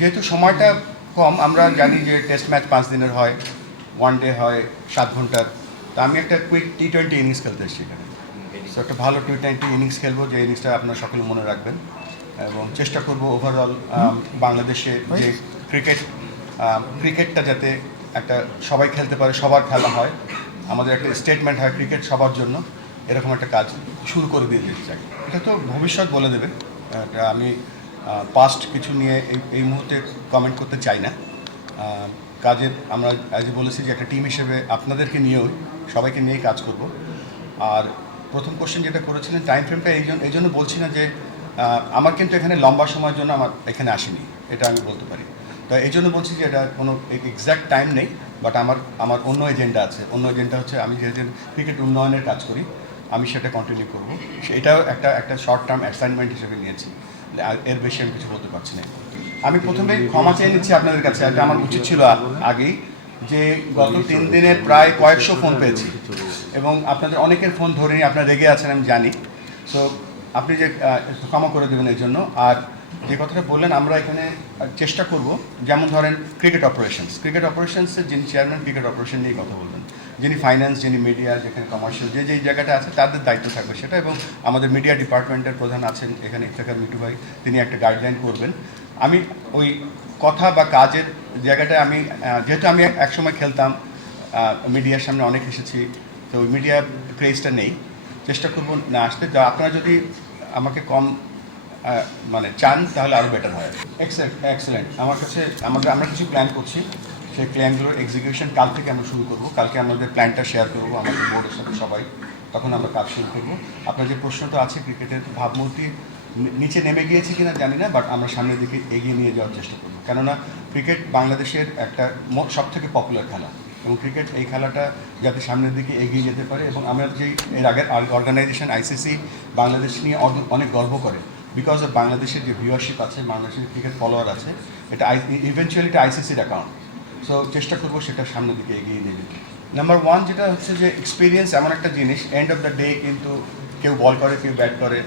যেহেতু সময়টা কম, আমরা জানি যে টেস্ট ম্যাচ পাঁচ দিনের হয় ওয়ান ডে হয়, সাত ঘণ্টার। তা আমি একটা কুইক টি টোয়েন্টি ইনিংস খেলতে এসেছি এখানে। তো একটা ভালো টি টোয়েন্টি ইনিংস খেলব, যে ইনিংসটা আপনারা সকলে মনে রাখবেন। এবং চেষ্টা করব ওভারঅল বাংলাদেশে যে ক্রিকেট ক্রিকেটটা যাতে একটা সবাই খেলতে পারে, সবার খেলা হয়, আমাদের একটা স্টেটমেন্ট হয় ক্রিকেট সবার জন্য, এরকম একটা কাজ শুরু করে দিয়ে দিতে চাই। এটা তো ভবিষ্যৎ বলে দেবে। আমি পাস্ট কিছু নিয়ে এই এই মুহূর্তে কমেন্ট করতে চাই না। কাজের আমরা আজ বলেছি যে একটা টিম হিসেবে আপনাদেরকে নিয়েও সবাইকে নিয়েই কাজ করব। আর প্রথম কোশ্চেন যেটা করেছিলেন টাইম ফ্রেমটা এই জন্য এই জন্য বলছি না যে আমার কিন্তু এখানে লম্বা সময়ের জন্য আমার এখানে আসেনি, এটা আমি বলতে পারি। তো এই জন্য বলছি যে এটা কোনো এক্স্যাক্ট টাইম নেই বাট আমার আমার অন্য এজেন্ডা আছে। অন্য এজেন্ডা হচ্ছে আমি যেহেতু ক্রিকেট উন্নয়নের কাজ করি, আমি সেটা কন্টিনিউ করব। এটাও একটা একটা শর্ট টার্ম অ্যাসাইনমেন্ট হিসেবে নিয়েছি। এর বেশি আমি কিছু বলতে পারছি না। আমি প্রথমে ক্ষমা চেয়ে নিচ্ছি আপনাদের কাছে, এটা আমার উচিত ছিল আগেই, যে গত তিন দিনে প্রায় কয়েকশো ফোন পেয়েছি। এবং আপনাদের অনেকের ফোন ধরেনি, আপনারা রেগে আছেন, আমি জানি। সো আপনি যে ক্ষমা করে দেবেন এই জন্য। আর যে কথাটা বললেন, আমরা এখানে চেষ্টা করব, যেমন ধরেন ক্রিকেট অপারেশনস ক্রিকেট অপারেশনসের যিনি চেয়ারম্যান ক্রিকেট অপারেশন নিয়ে কথা বলবেন। যিনি ফাইন্যান্স যিনি মিডিয়া যেখানে কমার্শিয়াল যে যেই জায়গাটা আছে, তাদের দায়িত্ব থাকবে সেটা এবং আমাদের মিডিয়া ডিপার্টমেন্টের প্রধান আছেন এখানে ইফতেখার মিটু ভাই, তিনি একটা গাইডলাইন করবেন। আমি ওই কথা বা কাজের জায়গাটায় আমি যেহেতু আমি একসময় খেলতাম মিডিয়ার সামনে অনেক এসেছি তো ওই মিডিয়া ক্রেজটা নেই। চেষ্টা করব না আসতে। তো আপনারা যদি আমাকে কম মানে চান, তাহলে আরও বেটার হয়। এক্সেলেন্ট আমার কাছে, আমাদের, আমরা কিছু প্ল্যান করছি। সেই প্ল্যানগুলোর এক্সিকিউশন কাল থেকে আমরা শুরু করব? কালকে আমাদের প্ল্যানটা শেয়ার করব, আমাদের বোর্ডের সাথে সবাই। তখন আমরা কাজ শুরু করব। আপনার যে প্রশ্নটা আছে, ক্রিকেটের ভাবমূর্তি নিচে নেমে গিয়েছে কিনা জানি না বাট আমরা সামনের দিকে এগিয়ে নিয়ে যাওয়ার চেষ্টা করব। কেননা ক্রিকেট বাংলাদেশের একটা সব থেকে পপুলার খেলা। এবং ক্রিকেট এই খেলাটা যাতে সামনের দিকে এগিয়ে যেতে পারে এবং আমরা যে এর আগের অর্গানাইজেশন আইসিসি বাংলাদেশ নিয়ে অনেক গর্ব করে। বিকজ অফ বাংলাদেশের যে ভিউয়ারশিপ আছে, বাংলাদেশের ক্রিকেট ফলোয়ার আছে, এটা ইভেনচুয়ালি এটা আইসিসির অ্যাকাউন্ট সো চেষ্টা করব সেটা সামনের দিকে এগিয়ে নিয়ে যেতে। নাম্বার ওয়ান যেটা হচ্ছে যে এক্সপিরিয়েন্স এমন একটা জিনিস এন্ড অফ দ্য ডে কিন্তু কেউ বল করে, কেউ ব্যাট করে,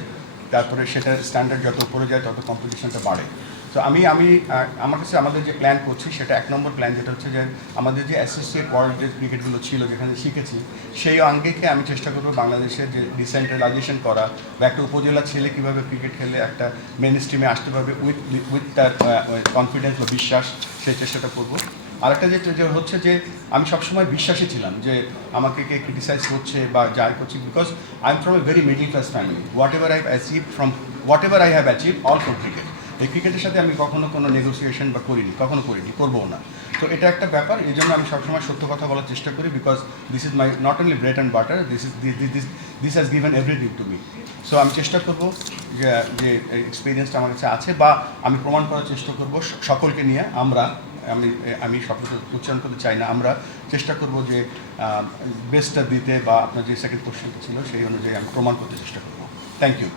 তারপরে সেটার স্ট্যান্ডার্ড যত উপরে যায়, তত কম্পিটিশনটা বাড়ে। তো আমি আমি আমার কাছে আমাদের যে প্ল্যান করছি, সেটা এক নম্বর প্ল্যান যেটা হচ্ছে যে, আমাদের যে অ্যাসোসিয়েট ওয়ার্ল্ড যে ক্রিকেটগুলো ছিল, যেখানে শিখেছি, সেই অঙ্গেকে আমি চেষ্টা করব বাংলাদেশের যে ডিসেন্ট্রালাইজেশন করা বা একটা উপজেলা ছেলে কীভাবে ক্রিকেট খেলে একটা মেন স্ট্রিমে আসতে পারবে উইথ উইথ তার কনফিডেন্স বা বিশ্বাস, সেই চেষ্টাটা করব। আরেকটা যেটা হচ্ছে যে আমি সবসময় বিশ্বাসী ছিলাম যে আমাকে কে ক্রিটিসাইজ করছে বা যাই করছে because I am from a very middle class family whatever I achieve from whatever I have achieve all from cricket এই ক্রিকেটের সাথে আমি কখনো কোনো নেগোসিয়েশন বা করিনি, কখনো করিনি করব না। তো এটা একটা ব্যাপার, এই জন্য আমি সবসময় সত্য কথা বলার চেষ্টা করি because this is my not only bread and butter this is this this has given everything to me so আমি চেষ্টা করব যে যে এক্সপিরিয়েন্সটা আমার কাছে আছে বা আমি প্রমাণ করার চেষ্টা করব সকলকে নিয়ে, আমরা আমি আমি শব্দ উচ্চারণ করতে চাই না। আমরা চেষ্টা করব যে বেস্টটা দিতে বা আপনার যে সেকেন্ড কোশ্চেনটা ছিল, সেই অনুযায়ী আমি প্রমাণ করতে চেষ্টা করব। Thank you